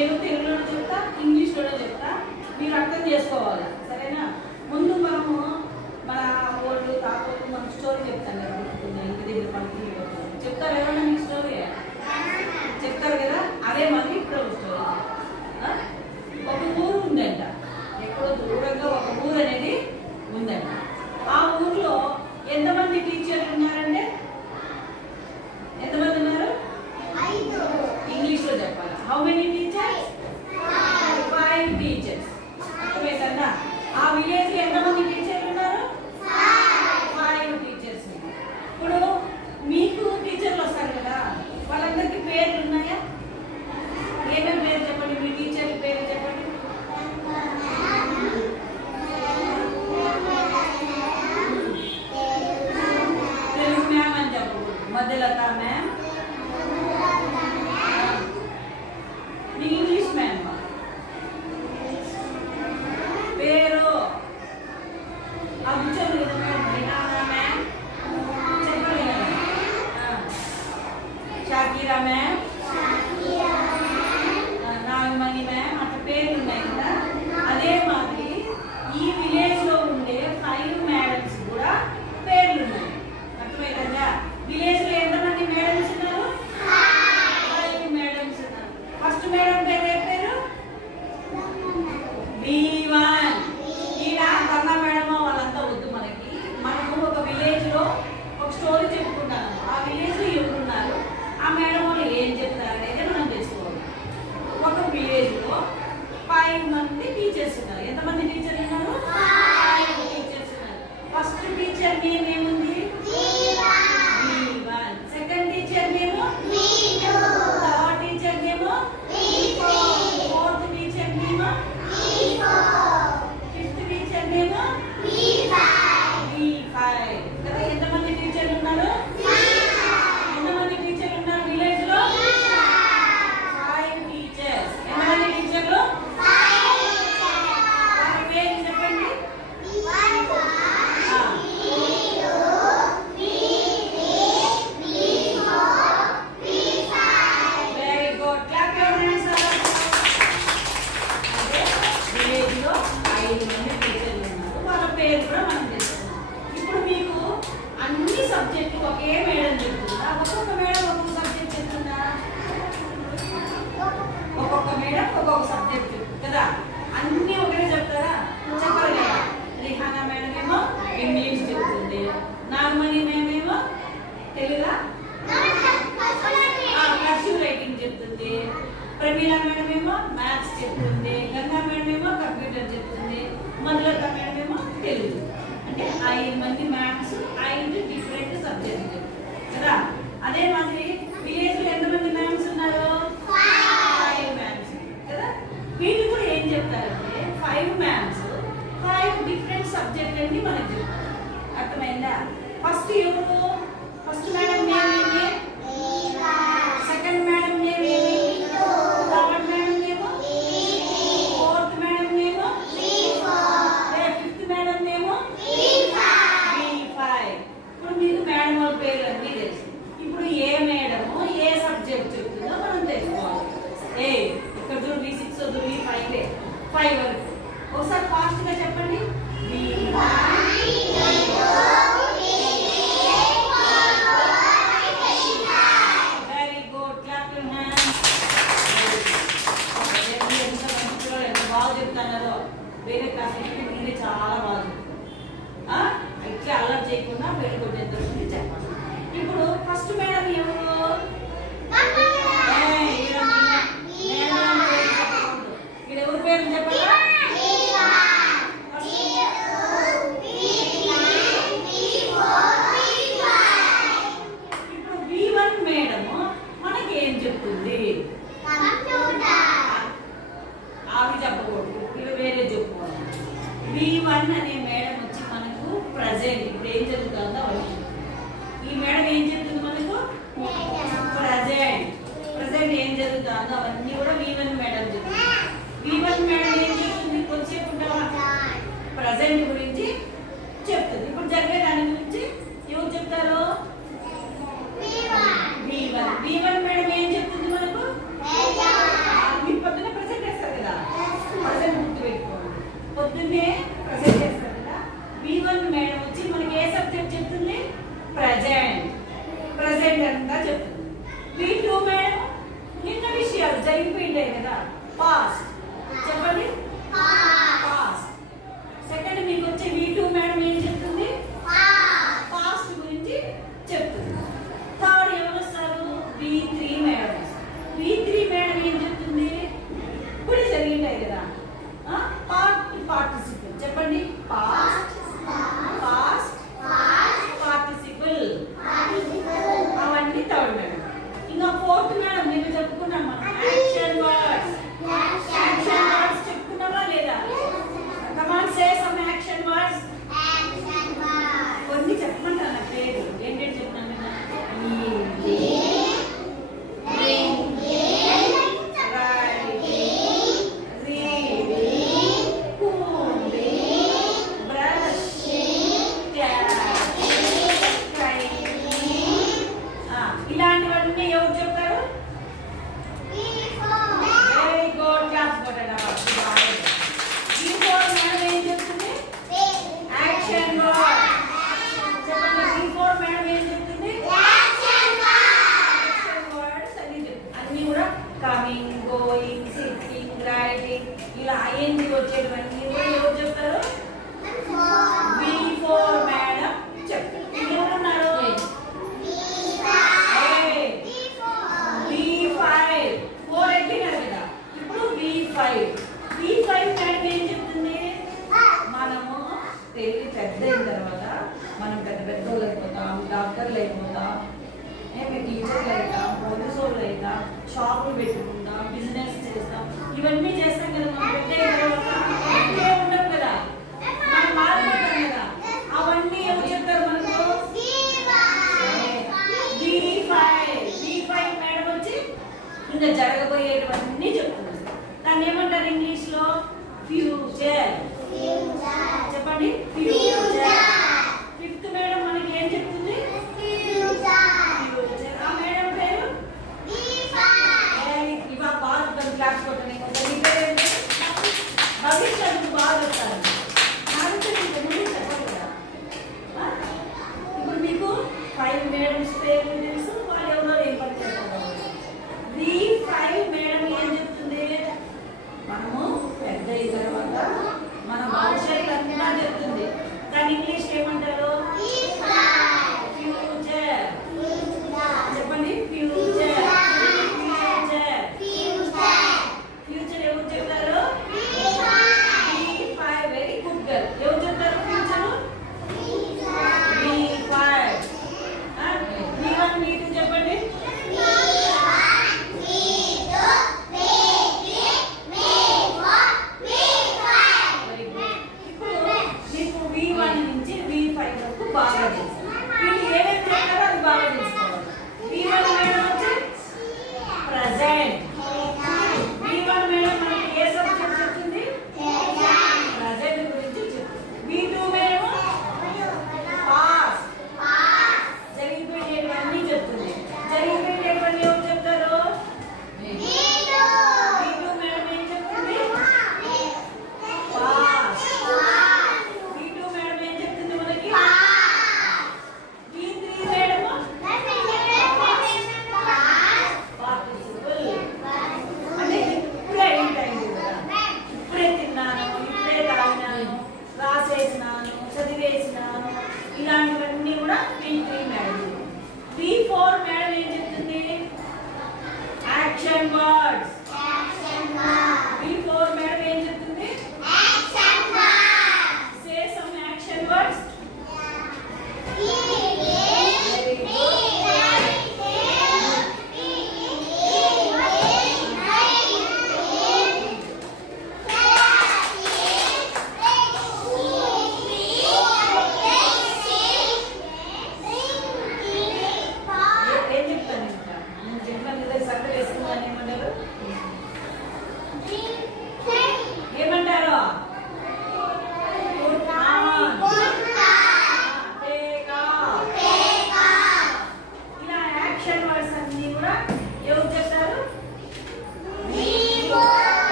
నేను తెలుగులో చెప్తా, ఇంగ్లీష్లోనే చెప్తా, మీరు అర్థం చేసుకోవాలి, సరేనా? ముందు మనము మన ఓల్డ్ తాతలు మనం స్టోరీ చెప్తాను కదా, ఇంటి దగ్గర మనకి చెప్తారు ఏమన్నా మీకు స్టోరీ చెప్తారు కదా, అదే మరి ఇప్పుడు స్టోరీ. ఒక ఊరు ఉందంట, ఎక్కడో దూరంగా ఒక ఊరు అనేది ఉందంట. ఆ ఊర్లో ఎంతమంది టీచర్లు ఉన్నారంటే ఎంతమంది ఉన్నారు? ఇంగ్లీష్లో చెప్పాలి. How many teachers? 5 టీచర్స్. అర్థమైందా? ఆ విలేజ్ లో ఎంతమంది టీచర్లు ఉన్నారు? 5 టీచర్స్. ఇప్పుడు మీకు టీచర్లు వస్తారు కదా, వాళ్ళందరికీ పేర్లు ఉన్నాయా? ఏమేమి పేరు చెప్పండి, మీ టీచర్ల పేరు చెప్పండి. తెలుగు మ్యామ్ అని చెప్పకూడదు, మధ్యలత మ్యామ్. ఇంగ్లీష్ మ్యామ్ పేరు అభిచంద్ర మ్యామ్ చెప్పండి కదా. షాకీరా మ్యామ్, నాగమణి మ్యామ్, అట్లా పేర్లు ఉన్నాయి కదా. అదే మాదిరి ఈ విలేజ్ లో ఉండే 5 మేడమ్స్ కూడా పేర్లు ఉన్నాయి. అర్థమైందా? విలేజ్ లో ఎంతమంది మేడమ్స్ ఉన్నారు? 5 మేడమ్స్ ఉన్నారు. ఫస్ట్ మేడం పేరు ఏ పేరు? B1. ఈయన కన్నా మేడమో వాళ్ళంతా వద్దు మనకి. మనము ఒక విలేజ్ లో ఒక స్టోరీ చెప్పుకున్నాము. ఆ విలేజ్ లో ఎవరున్నారు, ఆ మేడం వాళ్ళు ఏం చెప్తారు అనేది మనం తెలుసుకోవాలి. ఒక విలేజ్ లో 5 మంది టీచర్స్ ఉన్నారు. ఎంతమంది టీచర్లు ఉన్నారు? 5 టీచర్స్ ఉన్నారు. ఫస్ట్ టీచర్ నేమ్ ఏముంది? B1. Second teacher name B2. Third teacher name B4. Fourth teacher name B4. Fifth teacher name B5. కదా, ఎంతమంది టీచర్లు ఉన్నారు? ఎంతమంది టీచర్లు ఉన్నారు విలేజ్ లో? 5 టీచర్స్. ఎంతమంది టీచర్లు? 5 పేరు చెప్పండి. Very good. Clap your hands. అదే విలేజ్ లో 5 మంది టీచర్లు ఉన్నారు. వాళ్ళ పేరు కూడా మనం తెలుసుకున్నాం. ఇప్పుడు మీకు అన్ని సబ్జెక్టులు ఒకే మేడం చెప్తుందా? ఒక్కొక్క మేడం ఒక్కొక్క సబ్జెక్ట్ చెప్తుందా? ఒక్కొక్క మేడం ఒక్కొక్క సబ్జెక్ట్ కదా. అన్ని ఒకటే చెప్తారా? చెప్పరు కదా. రిహానా మేడం ఏమో ఇంగ్లీష్ చెప్తుంది, నాగమణి మేడం ఏమో తెలుగా కర్సివ్ రైటింగ్ చెప్తుంది, ప్రమీల మేడం ఏమో మ్యాథ్స్ చెప్తుంది, గంగా మేడం ఏమో కంప్యూటర్ చెప్తుంది, మధులత మేడం ఏమో తెలుగు. అంటే 5 మంది మ్యాథ్స్, 5 డిఫరెంట్ సబ్జెక్ట్ కదా. అదే మాదిరి విలేజ్ లో ఎంతమంది మ్యామ్స్ ఉన్నారు? 5 మ్యామ్స్ కదా. వీళ్ళు కూడా ఏం చెప్తారంటే 5 మ్యామ్స్ 5 డిఫరెంట్ సబ్జెక్ట్ అండి మనకు చెప్తారు. అర్థమైందా? ఫస్ట్ ఎవరు? ఫస్ట్ మేడం నేమ్ ఏంటి? సెకండ్ మేడం నేమ్ ఏంటి? Third madam name, fourth madam name, fifth madam name B5. ఇప్పుడు మీకు మేడం వాళ్ళ పేర్లు అన్నీ తెలుసు. ఇప్పుడు ఏ మేడము ఏ సబ్జెక్ట్ చెప్తుందో మనం తెలుసుకోవాలి. ఇక్కడ చూడు B6 వద్దు, B5 వరకు. ఒకసారి ఫాస్ట్ గా చెప్పండి. Very good. Clap your hands. ఎంత మంచి పిల్లలు, ఎంత బాగా చెప్తున్నారో. వేరే క్లాస్ నుండి చాలా బాగా చెప్తున్నారు. ఇట్లా అల్లరి చేయకుండా వేరే కొంచెం చెప్పాలి. ఇప్పుడు ఫస్ట్ మేడం ఎవరు? ఇక్కడ ఎవరి పేరు చెప్పండి. ఇప్పుడు B1 మేడం మనకి ఏం చెప్తుంది? అవి చెప్పకూడదు, ఇవి వేరే చెప్పుకోవాలి. B1 అనే మేడం వచ్చి మనకు ప్రజెంట్ ఇప్పుడు ఏం జరుగుతుందో వచ్చి ఈ మేడం ఏం చెప్తుంది మనకు? ప్రజెంట్ ఏం జరుగుతుందో అవన్నీ కూడా B1 మేడం చెప్తుంది. B1 మేడం ఏం చెప్తుంది? కొంచెంసేపు ఉంటావా? ప్రజెంట్ గురించి చెప్తుంది. ఇప్పుడు జరిగే దాని గురించి ఎవరు చెప్తారు? B1 మేడం ఏం చెప్తుంది మనకు? మీ పొద్దున జరిగిపోయింటాయి కదా, పాస్ట్. చెప్పండి, పాస్ట్. సెకండ్ మీకు వచ్చే V2 మేడం ఏం చెప్తుంది? పాస్ట్ గురించి చెప్తుంది. థర్డ్ ఎవరు వస్తారు? V3 madam. V3 మేడం ఏం చెప్తుంది? ఇప్పుడు జరిగింటాయి కదా, పార్టిసిపుల్. చెప్పండి, పాస్ట్, పాస్ట్, పార్టిసిపుల్. అవన్నీ థర్డ్ మేడం. ఇంకా ఫోర్త్ మేడం నేను చెప్పుకున్నాం మనం, యాక్షన్ వర్డ్స్. యాక్షన్ వర్డ్స్ చెప్పుకున్నామా లేదా? కమాన్ సే సమ్ యాక్షన్ వర్డ్స్. కొన్ని చెప్పమంటారు నా పేరు ఏంటంటే చెప్తాను కదా. ఇలాంటివన్నీ ఎవరు చెప్తారు? వెరీ గుడ్, క్లాస్ కొట్టండి. V4 మేడం ఏం చెప్తుంది? Action word. చెప్పండి, V4 మేడం ఏం చెప్తుంది? యాక్షన్ వర్డ్స్ అని చెప్తుంది. అన్ని కూడా కమింగ్, గోయింగ్, సిట్టింగ్, రైటింగ్, ఇలా ఐఎన్జి వచ్చేటివన్నీ కూడా ఎవరు చెప్తారు? V4 మేడం చెప్తారు. ఎవరున్నారు? V5. 4 అయిపోయినారు కదా, ఇప్పుడు V5. V5 మేడం ఏం చెప్తుంది? మనము పెళ్లి పెద్ద అయిన తర్వాత మనం పెద్ద పెద్దోళ్ళు అయిపోతాం, డాక్టర్లు అయిపోతాం, టీచర్లు అవుతాం, పోలీసు వాళ్ళు అవుతాం, షాపులు పెట్టుకుంటాం, బిజినెస్ చేస్తాం, ఇవన్నీ చేస్తాం కదా. మనం పెద్ద అయిన తర్వాత ఉండవు కదా, మనం మారిపోతాం కదా. అవన్నీ ఎవరు చెప్తారు మనకు? V5 మేడం వచ్చి ఇంకా జరగబోయేటివన్నీ చెప్తున్నారు. దాన్ని ఏమంటారు ఇంగ్లీష్ లో? ఫ్యూచర్. చెప్పండి, ఫ్యూచర్. ఫిఫ్త్ మేడం మనకి ఏం చెప్తుంది? ఫ్యూచర్. ఆ మేడం పేరు ఇవా బాగా క్లాస్ కొట్టని భవిష్యత్తు బాగా వస్తారు. ఇప్పుడు మీకు 5 మేడమ్స్ పేర్లు తెలుసు, వాళ్ళు ఎవరో ఏం పని చేస్తారు. V5 మేడం ఏం చెప్తుంది? మనము పెద్ద అయిన తర్వాత మన భవిష్యత్తు అంతా చెప్తుంది. దాని ఇంగ్లీష్ ఏమో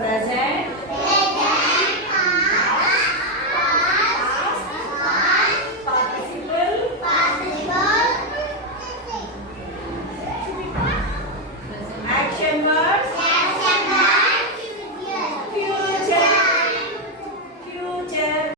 ప్రజెంట్